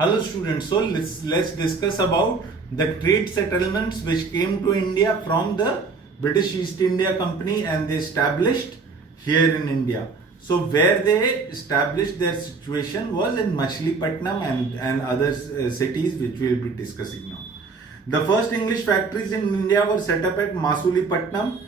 Hello students, so let's discuss about the trade settlements which came to India from the British East India Company and they established here in India. So where they established their situation was in Machilipatnam and other cities which we will be discussing now. The first English factories in India were set up at Machilipatnam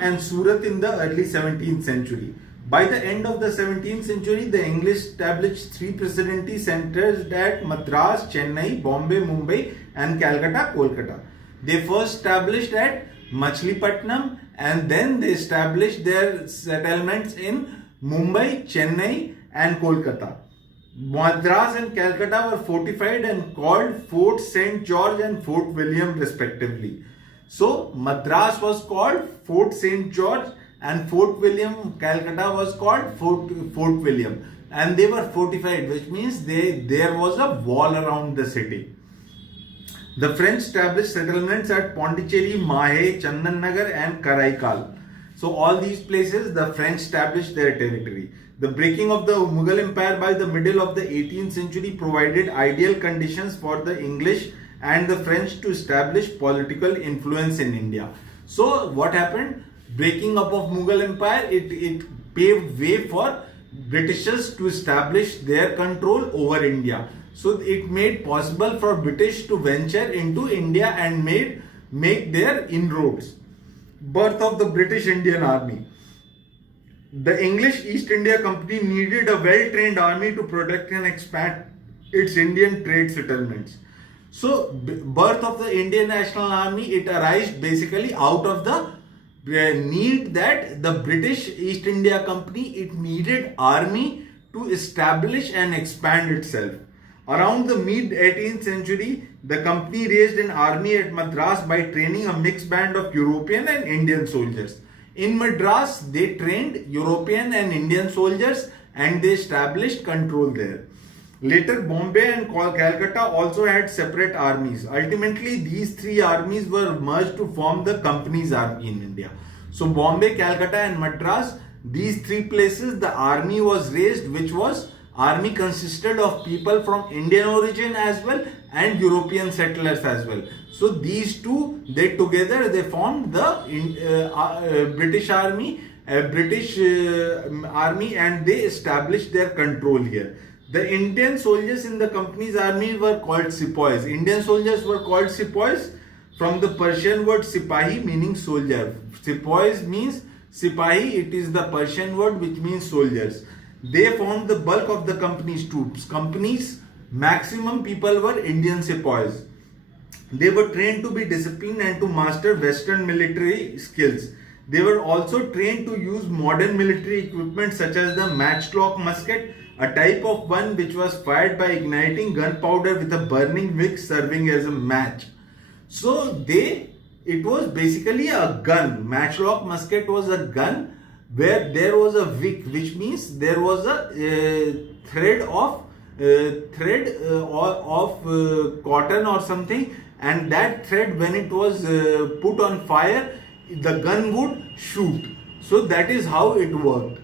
and Surat in the early 17th century. By the end of the 17th century, the English established three presidency centers at Madras, Chennai, Bombay, Mumbai and Calcutta, Kolkata. They first established at Machilipatnam and then they established their settlements in Mumbai, Chennai and Kolkata. Madras and Calcutta were fortified and called Fort St. George and Fort William respectively. So Madras was called Fort St. George and Fort William, Calcutta was called Fort William, and they were fortified, which means there was a wall around the city. The French established settlements at Pondicherry, Mahe, Chandannagar and Karaikal. So all these places the French established their territory. The breaking of the Mughal Empire by the middle of the 18th century provided ideal conditions for the English and the French to establish political influence in India. So what happened? Breaking up of Mughal Empire, it paved way for Britishers to establish their control over India. So it made possible for British to venture into India and make their inroads. Birth of the British Indian Army. The English East India Company needed a well-trained army to protect and expand its Indian trade settlements. So birth of the Indian National Army, it arose basically out of the need that the British East India Company, it needed army to establish and expand itself. Around the mid 18th century, the company raised an army at Madras by training a mixed band of European and Indian soldiers. In Madras, they trained European and Indian soldiers and they established control there. Later, Bombay and Calcutta also had separate armies. Ultimately, these three armies were merged to form the company's army in India. So, Bombay, Calcutta and Madras, these three places, the army was raised, which was army consisted of people from Indian origin as well and European settlers as well. So, these two, they together, they formed the British army, army and they established their control here. The Indian soldiers in the company's army were called sepoys. Indian soldiers were called sepoys from the Persian word sipahi meaning soldier. Sepoys means sipahi, it is the Persian word which means soldiers. They formed the bulk of the company's troops. Company's maximum people were Indian sepoys. They were trained to be disciplined and to master Western military skills. They were also trained to use modern military equipment such as the matchlock musket, a type of one which was fired by igniting gunpowder with a burning wick serving as a match. So it was basically a gun. Matchlock musket was a gun where there was a wick, which means there was a thread of cotton or something, and that thread, when it was put on fire, the gun would shoot. So that is how it worked.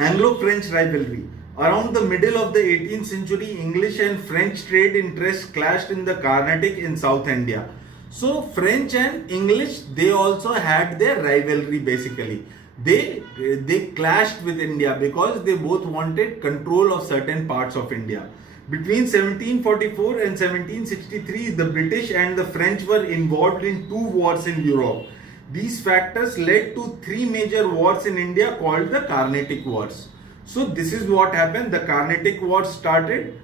Anglo-French rivalry. Around the middle of the 18th century, English and French trade interests clashed in the Carnatic in South India. So French and English, they also had their rivalry basically. They clashed with India because they both wanted control of certain parts of India. Between 1744 and 1763, the British and the French were involved in two wars in Europe. These factors led to three major wars in India called the Carnatic Wars. So this is what happened. The Carnatic Wars started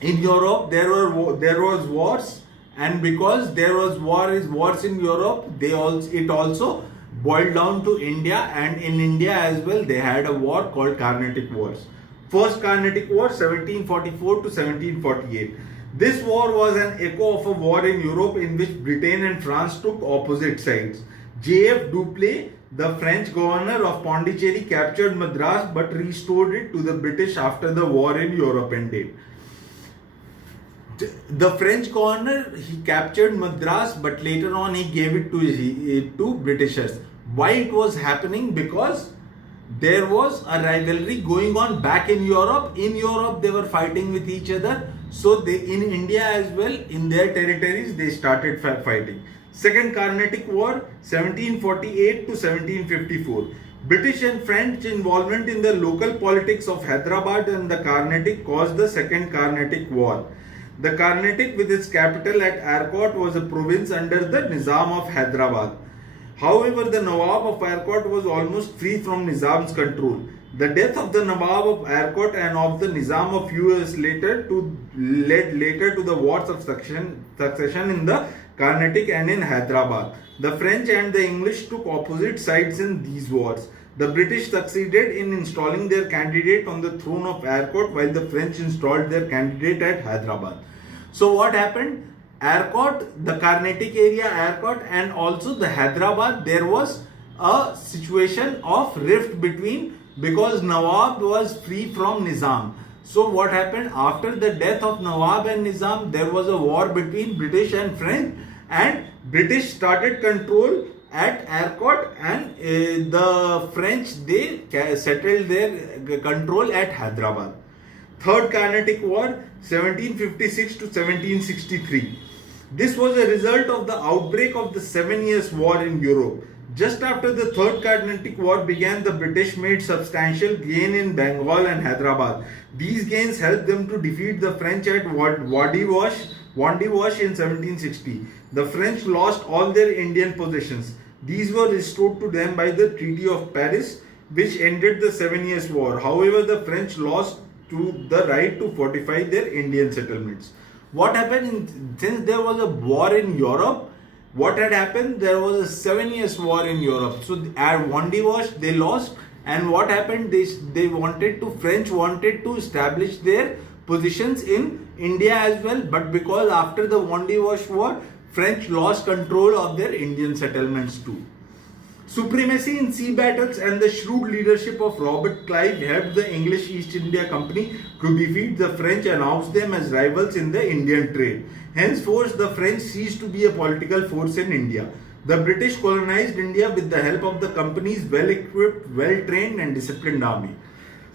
in Europe. There was wars, and because there was wars in Europe, it also boiled down to India, and in India as well they had a war called Carnatic Wars. First Carnatic War 1744 to 1748. This war was an echo of a war in Europe in which Britain and France took opposite sides. J.F. Dupleix, the French governor of Pondicherry, captured Madras but restored it to the British after the war in Europe ended. The French governor, he captured Madras but later on he gave it to Britishers. Why it was happening? Because there was a rivalry going on back in Europe. In Europe, they were fighting with each other. So they, in India as well, in their territories, they started fighting. Second Carnatic War, 1748 to 1754. British and French involvement in the local politics of Hyderabad and the Carnatic caused the Second Carnatic War. The Carnatic, with its capital at Arcot, was a province under the Nizam of Hyderabad. However, the Nawab of Arcot was almost free from Nizam's control. The death of the Nawab of Arcot and of the Nizam a few years later led later to the wars of succession in the Carnatic and in Hyderabad. The French and the English took opposite sides in these wars. The British succeeded in installing their candidate on the throne of Arcot, while the French installed their candidate at Hyderabad. So what happened? Arcot, the Carnatic area, Arcot, and also the Hyderabad, there was a situation of rift between, because Nawab was free from Nizam. So what happened? After the death of Nawab and Nizam, there was a war between British and French, and British started control at Arcot, and the French, they settled their control at Hyderabad. Third Carnatic War, 1756 to 1763. This was a result of the outbreak of the 7 Years' War in Europe. Just after the Third Carnatic War began, the British made substantial gain in Bengal and Hyderabad. These gains helped them to defeat the French at Wandiwash in 1760. The French lost all their Indian possessions. These were restored to them by the Treaty of Paris, which ended the 7 Years' War. However, the French lost the right to fortify their Indian settlements. What happened since there was a war in Europe? What had happened? There was a 7 Years' War in Europe. So at Wandiwash they lost, and what happened? French wanted to establish their positions in India as well. But because after the Wandiwash War, French lost control of their Indian settlements too. Supremacy in sea battles and the shrewd leadership of Robert Clive helped the English East India Company to defeat the French and oust them as rivals in the Indian trade. Henceforth, the French ceased to be a political force in India. The British colonized India with the help of the company's well-equipped, well-trained and disciplined army.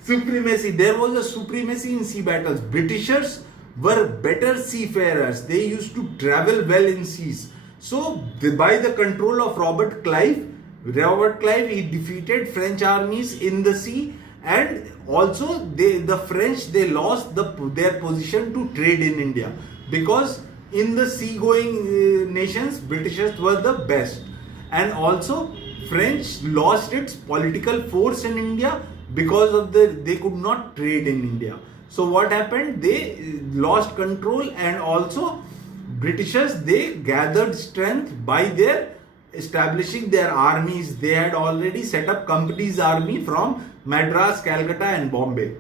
Supremacy. There was a supremacy in sea battles. Britishers were better seafarers. They used to travel well in seas. So, by the control of Robert Clive, he defeated French armies in the sea, and also the French, they lost their position to trade in India, because in the seagoing nations, Britishers were the best, and also French lost its political force in India because of they could not trade in India. So what happened? They lost control, and also Britishers, they gathered strength by their establishing their armies. They had already set up companies army from Madras, Calcutta and Bombay.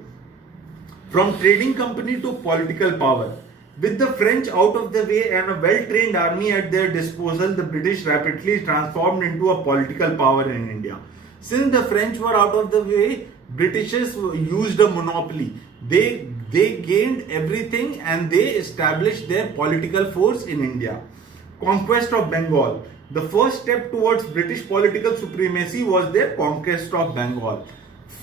From trading company to political power. With the French out of the way and a well-trained army at their disposal, the British rapidly transformed into a political power in India. Since the French were out of the way, Britishers used a monopoly. They gained everything and they established their political force in India. Conquest of Bengal. The first step towards British political supremacy was their conquest of Bengal.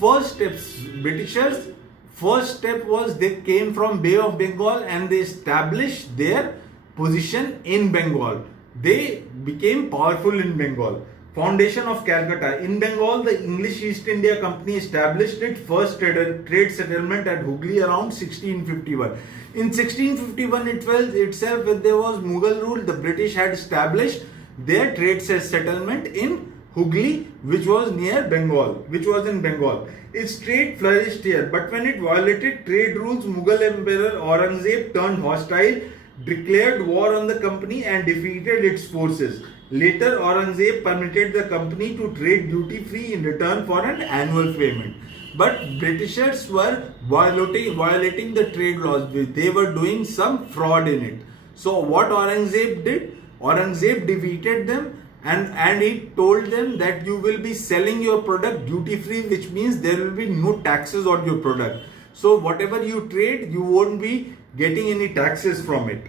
Britishers' first step was they came from Bay of Bengal and they established their position in Bengal. They became powerful in Bengal. Foundation of Calcutta. In Bengal, the English East India Company established its first trade settlement at Hooghly around 1651. In 1651 itself, when there was Mughal rule, the British had established their trade settlement in Hooghly, which was in Bengal. Its trade flourished here, but when it violated trade rules, Mughal Emperor Aurangzeb turned hostile, declared war on the company and defeated its forces. Later, Aurangzeb permitted the company to trade duty-free in return for an annual payment. But Britishers were violating the trade laws. They were doing some fraud in it. So what Aurangzeb did? Aurangzeb defeated them and he told them that you will be selling your product duty free, which means there will be no taxes on your product. So whatever you trade, you won't be getting any taxes from it.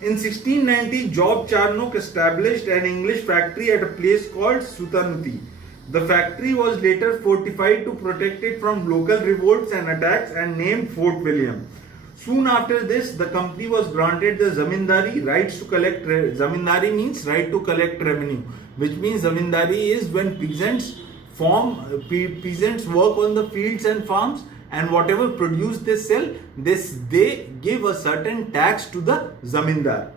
In 1690, Job Charnock established an English factory at a place called Sutanuti. The factory was later fortified to protect it from local revolts and attacks and named Fort William. Soon after this, the company was granted the zamindari, rights to collect. Zamindari means right to collect revenue, which means zamindari is when peasants work on the fields and farms, and whatever produce they sell, they give a certain tax to the zamindar.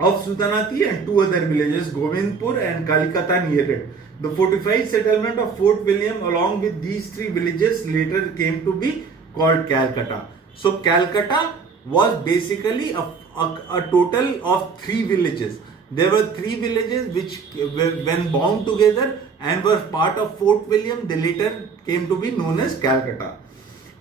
Of Sultanati and two other villages, Govindpur and Kalikata near it. The fortified settlement of Fort William along with these three villages later came to be called Calcutta. So Calcutta was basically a total of three villages. There were three villages which when bound together and were part of Fort William, they later came to be known as Calcutta.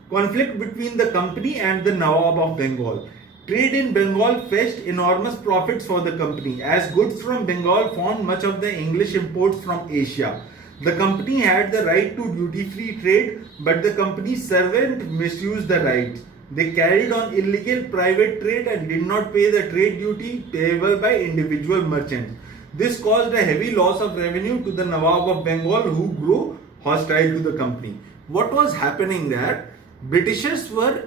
Conflict between the company and the Nawab of Bengal. Trade in Bengal fetched enormous profits for the company as goods from Bengal found much of the English imports from Asia. The company had the right to duty-free trade, but the company's servant misused the rights. They carried on illegal private trade and did not pay the trade duty payable by individual merchants. This caused a heavy loss of revenue to the Nawab of Bengal, who grew hostile to the company. What was happening there? Britishers were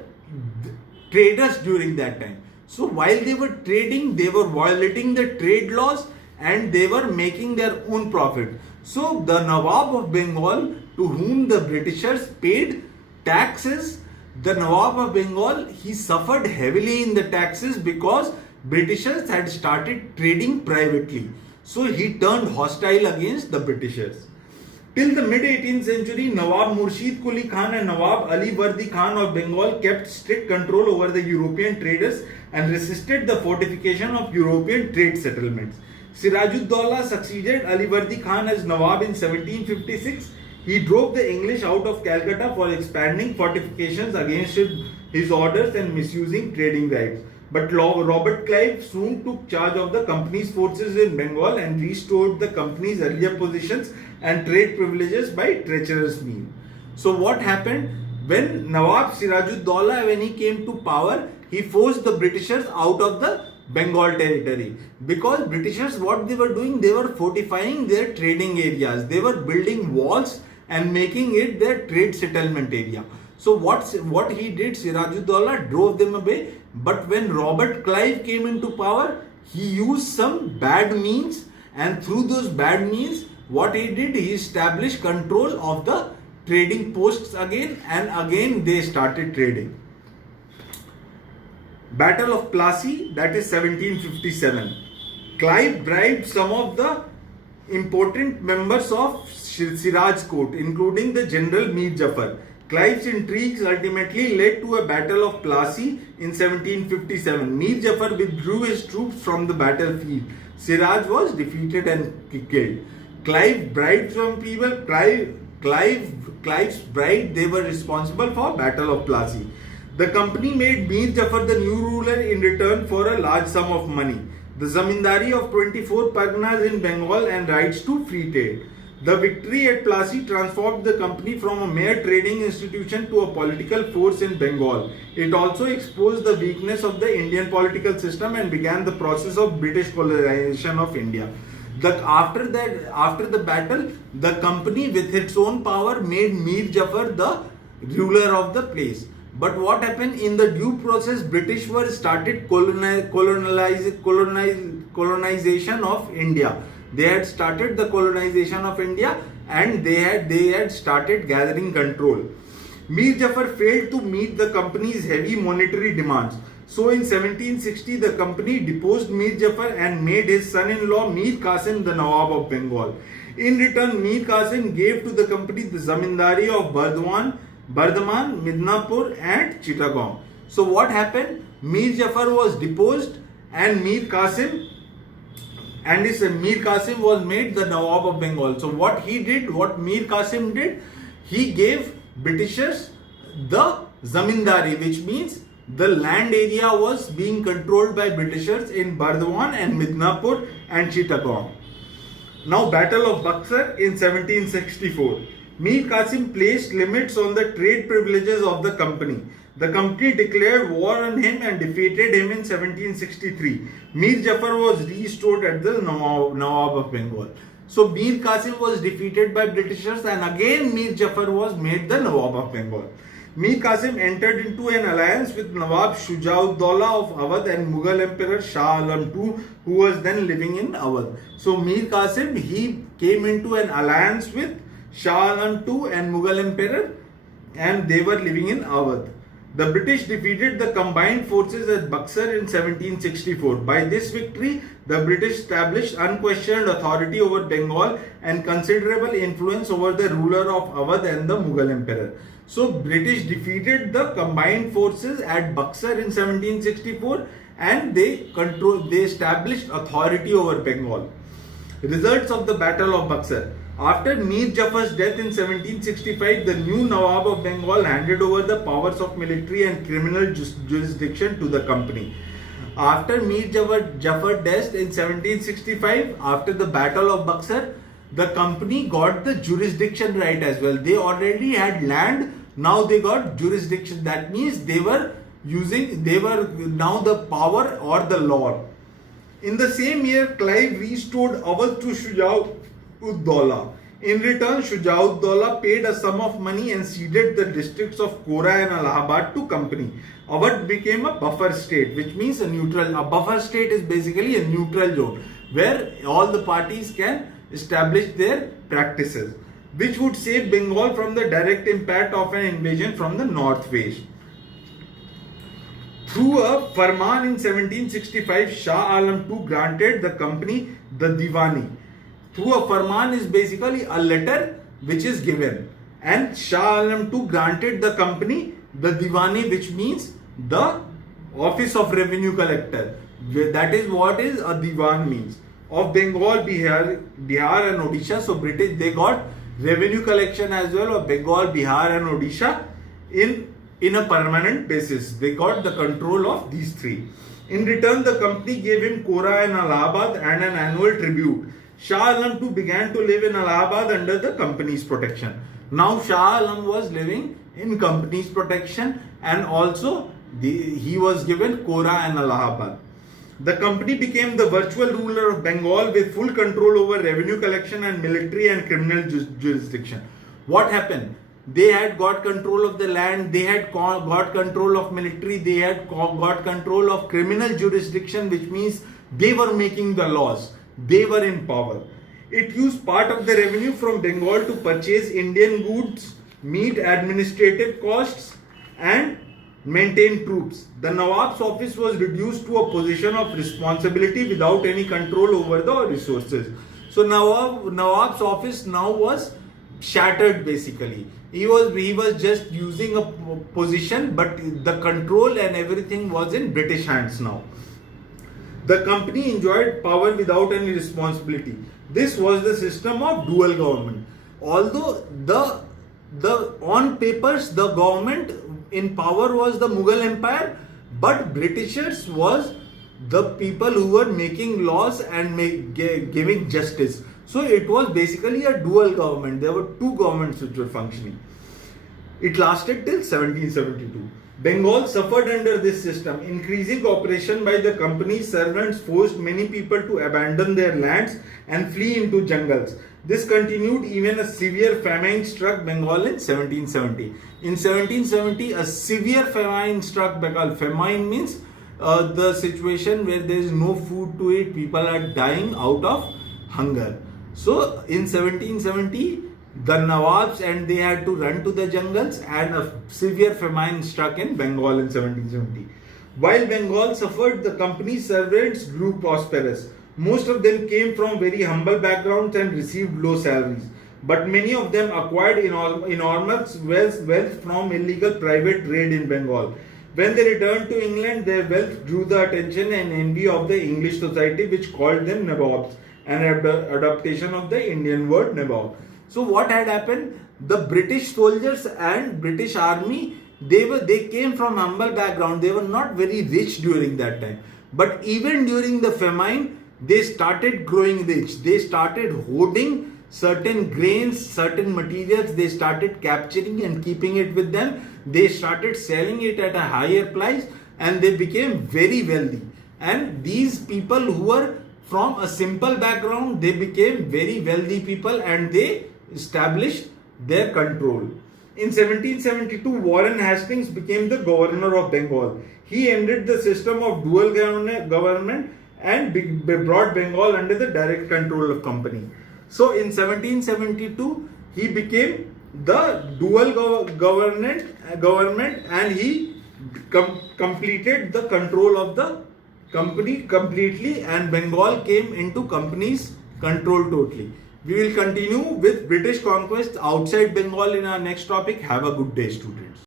traders during that time. So while they were trading, they were violating the trade laws and they were making their own profit. So the Nawab of Bengal, to whom the Britishers paid taxes, the Nawab of Bengal, he suffered heavily in the taxes because Britishers had started trading privately. So he turned hostile against the Britishers. Till the mid-18th century, Nawab Murshid Quli Khan and Nawab Ali Vardi Khan of Bengal kept strict control over the European traders and resisted the fortification of European trade settlements. Sirajuddaulah succeeded Ali Vardi Khan as Nawab in 1756. He drove the English out of Calcutta for expanding fortifications against his orders and misusing trading rights. But Robert Clive soon took charge of the company's forces in Bengal and restored the company's earlier positions and trade privileges by treacherous means. So what happened? When Nawab Sirajuddaulah, when he came to power, he forced the Britishers out of the Bengal territory. Because Britishers, what they were doing, they were fortifying their trading areas. They were building walls and making it their trade settlement area. So what he did, Sirajuddaulah drove them away. But when Robert Clive came into power, he used some bad means, and through those bad means, what he did, he established control of the trading posts again, and again they started trading. Battle of Plassey, that is 1757. Clive bribed some of the important members of Siraj court, including the General Mir Jafar. Clive's intrigues ultimately led to a battle of Plassey in 1757. Mir Jafar withdrew his troops from the battlefield. Siraj was defeated and killed. Clive bribed some people. Clive's bride, they were responsible for Battle of Plassey. The company made Mir Jafar the new ruler in return for a large sum of money, the zamindari of 24 parganas in Bengal and rights to free trade. The victory at Plassey transformed the company from a mere trading institution to a political force in Bengal. It also exposed the weakness of the Indian political system and began the process of British colonization of India. After the battle, the company with its own power made Mir Jafar the ruler of the place. But what happened in the due process, British were started colonization of India. They had started the colonization of India and they had started gathering control. Mir Jafar failed to meet the company's heavy monetary demands. So in 1760, the company deposed Mir Jafar and made his son-in-law Mir Qasim the Nawab of Bengal. In return, Mir Qasim gave to the company the zamindari of Bardhaman, Midnapur and Chittagong. So what happened? Mir Jafar was deposed and Mir Qasim was made the Nawab of Bengal. So what Mir Qasim did, he gave Britishers the zamindari, which means the land area was being controlled by Britishers in Bardhaman and Midnapur and Chittagong. Now, Battle of Buxar in 1764. Mir Qasim placed limits on the trade privileges of the company. The company declared war on him and defeated him in 1763. Mir Jafar was restored at the Nawab of Bengal. So Mir Qasim was defeated by Britishers, and again Mir Jafar was made the Nawab of Bengal. Mir Qasim entered into an alliance with Nawab Shujauddaulah of Awadh and Mughal Emperor Shah Alam II, who was then living in Awadh. So Mir Qasim, he came into an alliance with Shah Alam II and Mughal Emperor, and they were living in Awadh. The British defeated the combined forces at Buxar in 1764. By this victory, the British established unquestioned authority over Bengal and considerable influence over the ruler of Awadh and the Mughal Emperor. So British defeated the combined forces at Buxar in 1764, and they established authority over Bengal. Results of the Battle of Buxar. After Mir Jafar's death in 1765, the new Nawab of Bengal handed over the powers of military and criminal jurisdiction to the company. After Mir Jafar's death in 1765, after the Battle of Buxar, the company got the jurisdiction right as well. They already had land, now they got jurisdiction. That means they were now the power or the law. In the same year, Clive restored Awadh to Shujauddaulah. In return, Shujauddaulah paid a sum of money and ceded the districts of Kora and Allahabad to company. Awadh became a buffer state, which means a neutral. A buffer state is basically a neutral zone where all the parties can establish their practices, which would save Bengal from the direct impact of an invasion from the northwest. Through a Farman in 1765, Shah Alam II granted the company the Diwani. Through a Farman is basically a letter which is given, and Shah Alam II granted the company the Diwani, which means the office of revenue collector. That is what is a Diwan means. Of Bengal, Bihar and Odisha. So British, they got revenue collection as well of Bengal, Bihar and Odisha in a permanent basis. They got the control of these three. In return, the company gave him Kora and Allahabad and an annual tribute. Shah Alam II began to live in Allahabad under the company's protection. Now Shah Alam was living in company's protection, and also he was given Kora and Allahabad. The company became the virtual ruler of Bengal with full control over revenue collection and military and criminal jurisdiction. What happened? They had got control of the land, they had got control of military, they had got control of criminal jurisdiction, which means they were making the laws, they were in power. It used part of the revenue from Bengal to purchase Indian goods, meet administrative costs, and maintain troops. The Nawab's office was reduced to a position of responsibility without any control over the resources. So Nawab's office now was shattered basically. He was just using a position, but the control and everything was in British hands now. The company enjoyed power without any responsibility. This was the system of dual government. Although the on papers the government in power was the Mughal Empire, but Britishers was the people who were making laws and giving justice. So it was basically a dual government. There were two governments which were functioning. It lasted till 1772. Bengal suffered under this system. Increasing cooperation by the company's servants forced many people to abandon their lands and flee into jungles. This continued even a severe famine struck Bengal in 1770. In 1770, a severe famine struck Bengal. Famine means the situation where there is no food to eat, people are dying out of hunger. So in 1770, the Nawabs and they had to run to the jungles, and a severe famine struck in Bengal in 1770. While Bengal suffered, the company's servants grew prosperous. Most of them came from very humble backgrounds and received low salaries, but many of them acquired enormous wealth from illegal private trade in Bengal. When they returned to England, their wealth drew the attention and envy of the English society, which called them Nawabs, an adaptation of the Indian word Nawab. So what had happened? The British soldiers and British army, they came from humble background. They were not very rich during that time. But even during the famine, they started growing rich. They started hoarding certain grains, certain materials. They started capturing and keeping it with them. They started selling it at a higher price, and they became very wealthy. And these people who were from a simple background, they became very wealthy people and they established their control. In 1772, Warren Hastings became the governor of Bengal. He ended the system of dual government and brought Bengal under the direct control of company. So in 1772, he became the dual government and he completed the control of the company completely, and Bengal came into company's control totally. We will continue with British conquest outside Bengal in our next topic. Have a good day, students.